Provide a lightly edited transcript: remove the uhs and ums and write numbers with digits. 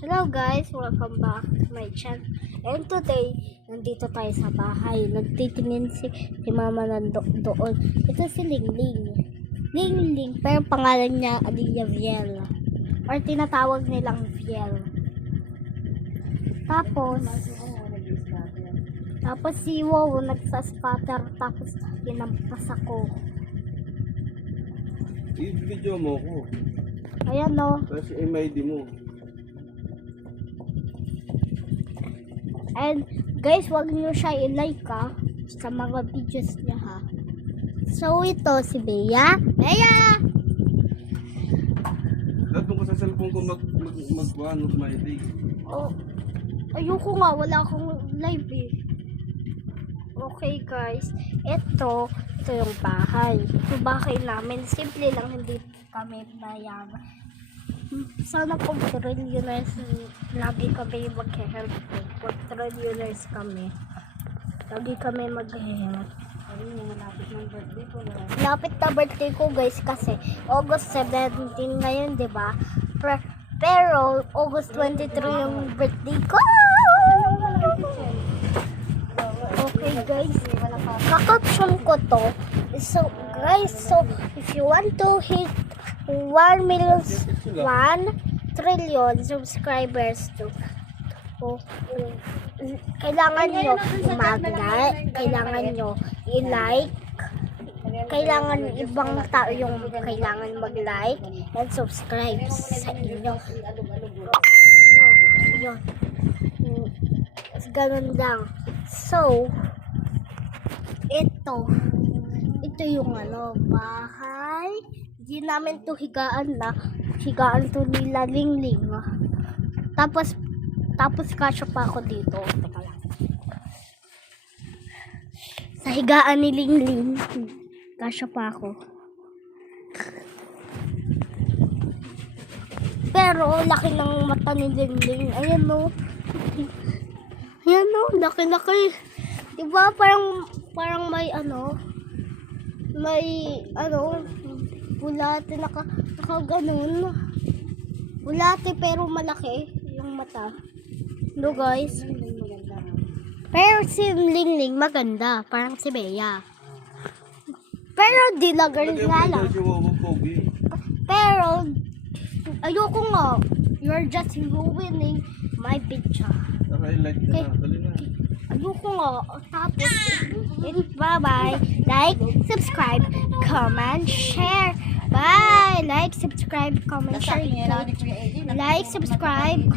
Hello guys, welcome back to my channel. And today, nandito tayo sa bahay. Nagtitingin si mama doon. Ito si Lingling. Lingling, pero pangalan niya Aliyah Viel. Or tinatawag nilang Viel. Tapos si Wow nagsaspatter, tapos hinampas ako. I-video mo ko. Ayan no. Tapos MID mo. And guys, wag niyo siya i-like sa mga videos niya ha. So ito si Bea. Bea! Doon ko sa cellphone ko mag-MID. Oh, ayoko nga, wala akong live eh. Okay guys, ito yung bahay. Ito bahay namin. Simple lang, hindi kami mayaman. Sana kung trillionaires, lagi kami mag-help. Kung trillionaires kami, lagi kami mag-help. Lapit na birthday ko guys kasi August 17 ngayon, di ba? Pero August 23 yung birthday ko. Okay guys, kakaption ko to. So guys, so if you want to hit 1 trillion subscribers to kailangan nyo mag-like, kailangan nyo i-like, kailangan ibang tao yung kailangan mag-like and subscribe sa inyo. Yun. Ganun lang. So, ito yung bahay. Hindi namin to higaan na. Higaan to nila Lingling. Tapos kasya pa ako dito. Teka lang. Sa higaan ni Lingling, kasya pa ako. Pero, laki ng mata ni Lingling. Ayan no. Ayan no, laki-laki. Diba parang may bulate, naka ganun. Bulate pero malaki yung mata. No guys. Pero si Lingling maganda, parang si Bea. Pero di lagar lang. Pero ayoko nga. You're just ruining my picture. Okay. Ayoko nga. Tapos, bye-bye. Like, subscribe, comment, share. Bye! Like, subscribe, comment, share. Like, subscribe, comment.